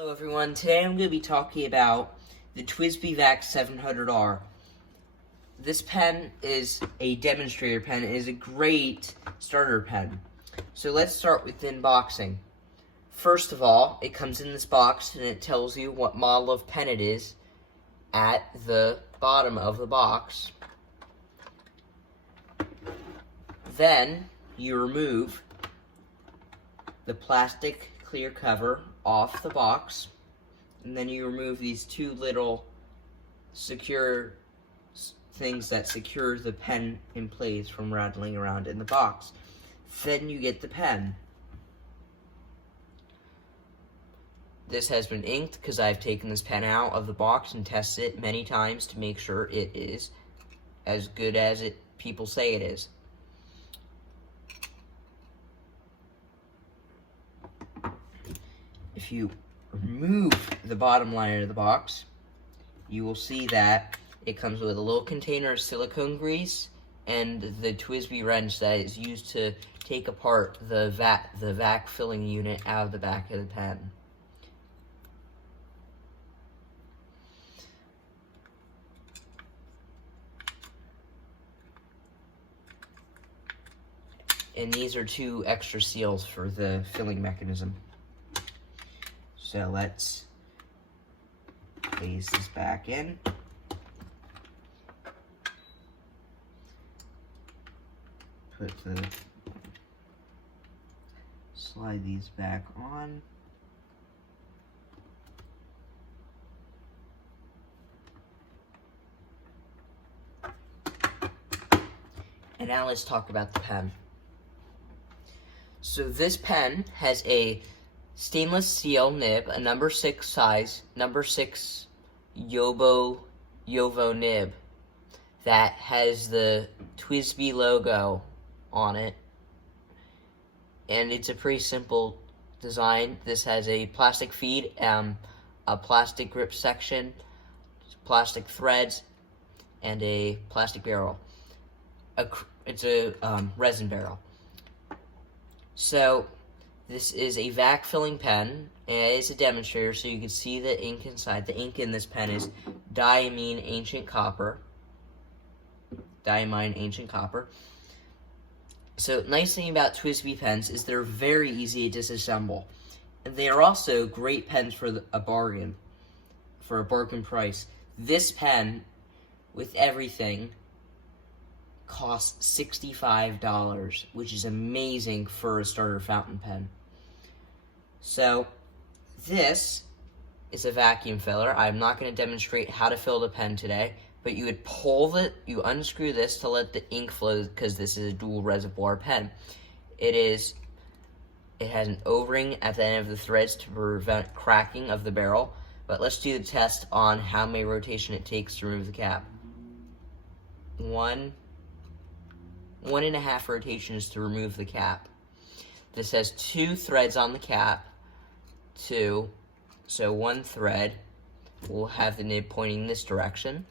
Hello everyone, today I'm going to be talking about the TWSBI vac700r. This pen is a demonstrator pen. It is a great starter pen. So let's start with unboxing. First of all, it comes in this box and it tells you what model of pen it is at the bottom of the box. Then you remove the plastic clear cover off the box, and then you remove these two little secure things that secure the pen in place from rattling around in the box. Then you get the pen. This has been inked because I've taken this pen out of the box and tested it many times to make sure it is as good as people say it is. If you remove the bottom liner of the box, you will see that it comes with a little container of silicone grease and the TWSBI wrench that is used to take apart the vac filling unit out of the back of the pen. And these are two extra seals for the filling mechanism. So let's place this back in. Slide these back on. And now let's talk about the pen. So this pen has a stainless steel nib, a number 6 size, number 6 Yovo nib that has the TWSBI logo on it. And it's a pretty simple design. This has a plastic feed, a plastic grip section, plastic threads, and a plastic barrel. It's a resin barrel. So this is a vac filling pen, and it is a demonstrator, so you can see the ink inside. The ink in this pen is diamine ancient copper. So, nice thing about TWSBI pens is they're very easy to disassemble. And they are also great pens for a bargain price. This pen, with everything, costs $65, which is amazing for a starter fountain pen. So, this is a vacuum filler. I'm not going to demonstrate how to fill the pen today, but you would you unscrew this to let the ink flow because this is a dual reservoir pen. It has an O-ring at the end of the threads to prevent cracking of the barrel, but let's do the test on how many rotation it takes to remove the cap. 1.5 rotations to remove the cap. This has 2 threads on the cap, so one thread will have the nib pointing this direction,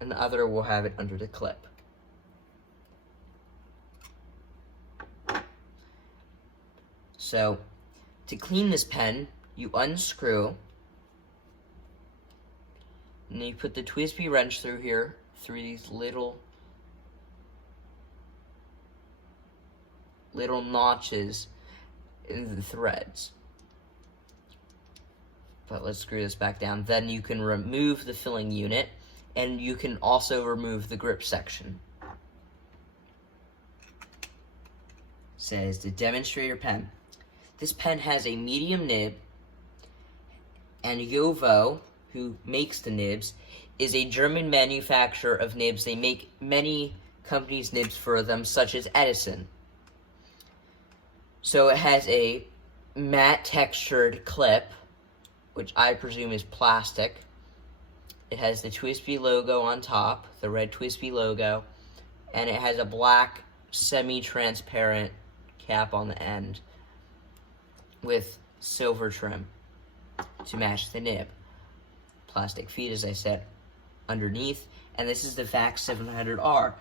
and the other will have it under the clip. So, to clean this pen, you unscrew, and then you put the TWSBI wrench through here, through these little notches in the threads. But let's screw this back down. Then you can remove the filling unit, and you can also remove the grip section. Says the demonstrator pen. This pen has a medium nib, and Yovo, who makes the nibs, is a German manufacturer of nibs. They make many companies' nibs for them, such as Edison. So it has a matte textured clip, which I presume is plastic. It has the TWSBI logo on top, the red TWSBI logo, and it has a black semi-transparent cap on the end with silver trim to match the nib. Plastic feet, as I said, underneath, and this is the vac700r,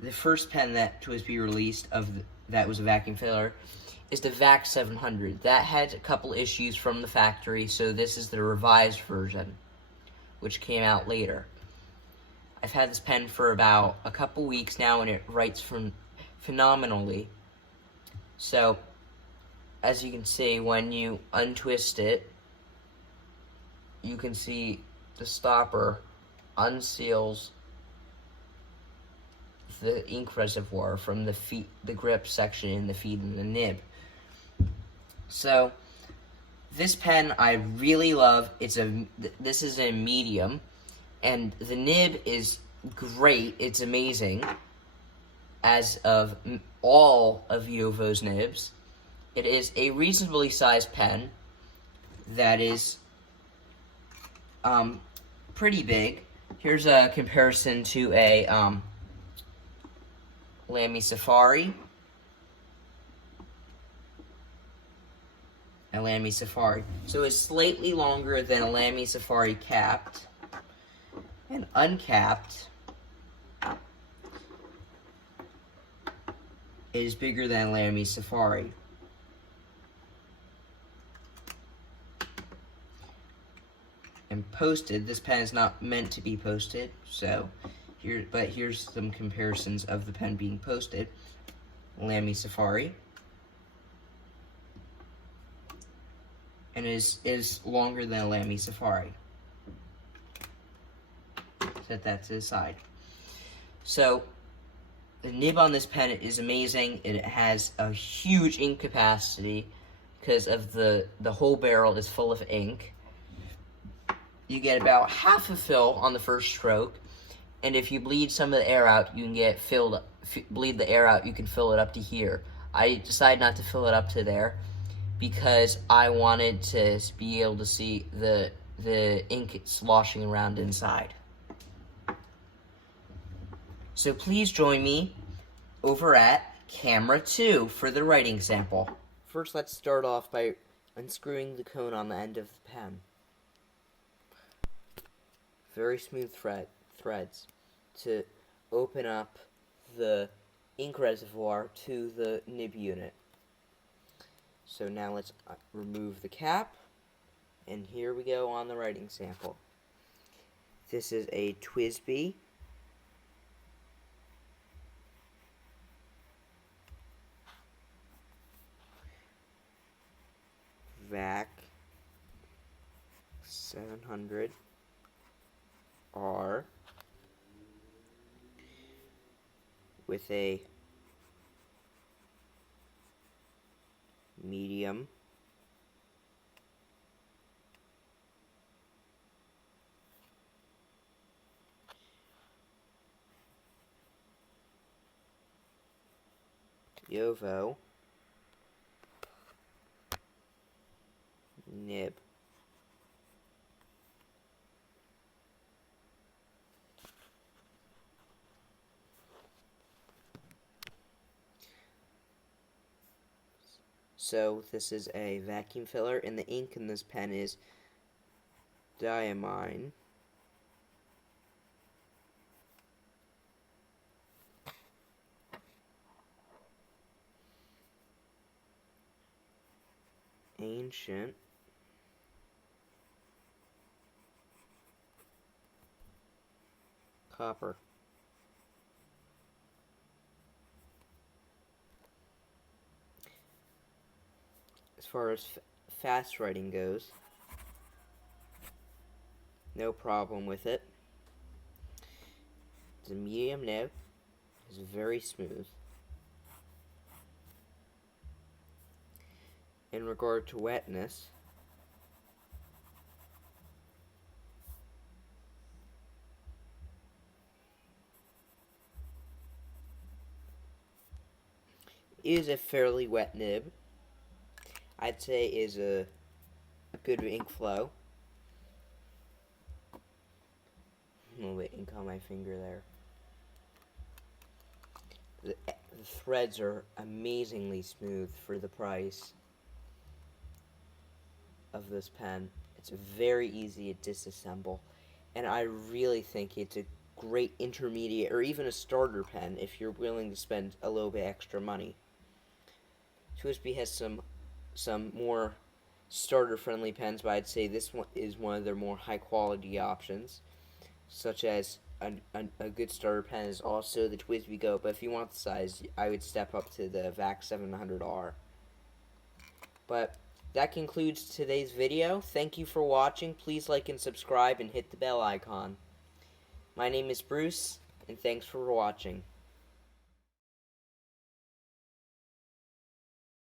the first pen that TWSBI released of that was a vacuum filler is the vac700. That had a couple issues from the factory, so this is the revised version, which came out later. I've had this pen for about a couple weeks now, and it writes phenomenally. So, as you can see, when you untwist it, you can see the stopper unseals the ink reservoir from the grip section in the feed and the nib. So, this pen I really love. This is a medium, and the nib is great. It's amazing, as of all of Yovo's nibs. It is a reasonably sized pen that is pretty big. Here's a comparison to a Lamy Safari. A Lamy Safari. So it's slightly longer than a Lamy Safari capped. And uncapped, it is bigger than Lamy Safari. And posted, this pen is not meant to be posted, so here's some comparisons of the pen being posted. Lamy Safari, and is longer than a Lamy Safari. Set that to the side. So the nib on this pen is amazing. It has a huge ink capacity because of the whole barrel is full of ink. You get about half a fill on the first stroke, and if you bleed some of the air out, you can bleed the air out, you can fill it up to here. I decided not to fill it up to there because I wanted to be able to see the ink sloshing around inside. So please join me over at camera 2 for the writing sample. First, let's start off by unscrewing the cone on the end of the pen. Very smooth threads to open up the ink reservoir to the nib unit. So now let's remove the cap, and here we go on the writing sample. This is a TWSBI vac700r with a medium Yovo nib. So this is a vacuum filler, and the ink in this pen is diamine. Ancient copper. As far as fast writing goes, no problem with it. It's a medium nib, it's very smooth. In regard to wetness, it is a fairly wet nib. I'd say is a good ink flow. A little bit ink on my finger there. The threads are amazingly smooth for the price of this pen. It's very easy to disassemble, and I really think it's a great intermediate or even a starter pen if you're willing to spend a little bit extra money. TWSBI has some more starter-friendly pens, but I'd say this one is one of their more high-quality options, such as a good starter pen is also the TWSBI Go, but if you want the size, I would step up to the vac700r. But that concludes today's video. Thank you for watching. Please like and subscribe and hit the bell icon. My name is Bruce, and thanks for watching.